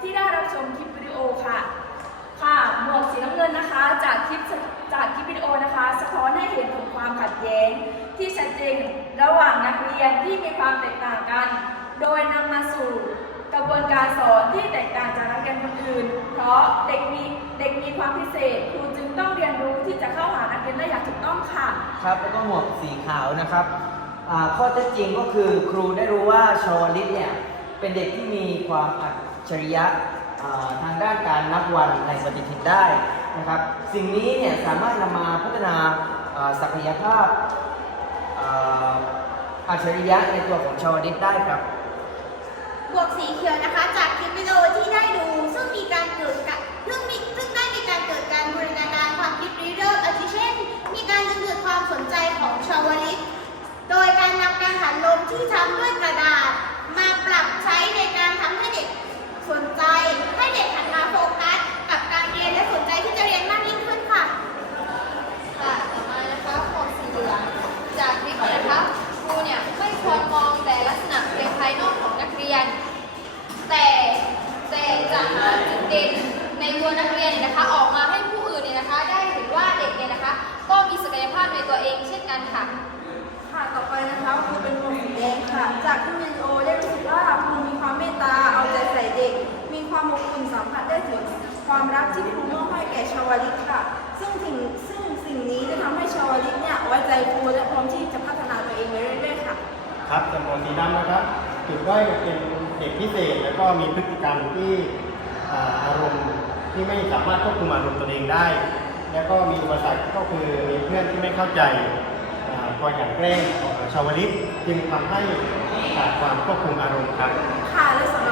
ที่ได้รับชมคลิปวิดีโอค่ะ ค่ะ หมวกสีน้ำเงินนะคะ จากคลิปจากคลิปวิดีโอนะคะ สะท้อนให้เห็นถึงความขัดแย้ง ที่ชัดเจนระหว่างนักเรียนที่มีความแตกต่างกัน โดยนำมาสู่กระบวนการสอนที่แตกต่างจากนักเรียนคนอื่น เพราะเด็กมีเด็กมีความพิเศษครูจึงต้องเรียนรู้ที่จะเข้าหานักเรียนได้อย่างถูกต้องค่ะ ครับแล้วก็หมวกสีขาวนะครับข้อเท็จจริงก็คือครูได้รู้ว่าชาวลิตเนี่ยเป็นเด็กที่มีความอัจ ฉริยะทางด้านการนับวันในปฏิทินได้นะครับ สิ่งนี้เนี่ยสามารถนำมาพัฒนาศักยภาพอัจฉริยะในตัวของชาวลิตได้ครับ บวกสีเขียวนะคะจากคลิปวิดีโอที่ได้ดู ซึ่งมีการเกิดกะซึ่งมีซึ่งได้มีการเกิดการบูรณาการความคิดริเริ่มอาทิเช่น มีการดึงดูดความสนใจของชาวลิตโดยการนำกังหันลมที่ทำด้วยกระดาษ มาปรับใช้ในการทำให้เด็กสนใจ ให้เด็กหันมาโฟกัสกับการเรียนและสนใจที่จะเรียนมากยิ่งขึ้นค่ะ ค่ะต่อมานะคะหมวกสีเหลืองจากคลิปนี้นะคะครูเนี่ยไม่ควรมองแต่ลักษณะเพียงภายนอกของนักเรียน แต่แต่จะหาจุดเด่นในตัวนักเรียนเนี่ยนะคะ ออกมาให้ผู้อื่นเนี่ยนะคะ ได้เห็นว่าเด็กเนี่ยนะคะ ก็มีศักยภาพในตัวเองเช่นกันค่ะ ค่ะต่อไปนะคะครูเป็นหมวกสีแดงค่ะ จากที่วิดีโอได้รู้สึกว่าครูมีความเมตตาเอาใจใส่เด็ก มีความอบอุ่นสัมผัสได้ถึงความรักที่ครูมอบให้แก่ชาวลิตค่ะ ซึ่งสิ่งซึ่งสิ่งนี้จะทำให้ชาวลิตเนี่ยไว้ใจครูและพร้อมที่จะพัฒนาตัวเองไปเรื่อยๆค่ะ ครับจำนวนสีดำนะครับจุดด้อยเป็นเด็กพิเศษ แล้วก็มีพฤติกรรมที่อ่าอารมณ์ ที่ไม่สามารถควบคุมอารมณ์ตัวเองได้ แล้วก็มีอุปสรรคก็คือมีเพื่อนที่ไม่เข้าใจอ่าคอยหยั่นแกล้งของชาวลิตจึงทำให้ขาดความควบคุมอารมณ์ครับค่ะและสำหรับ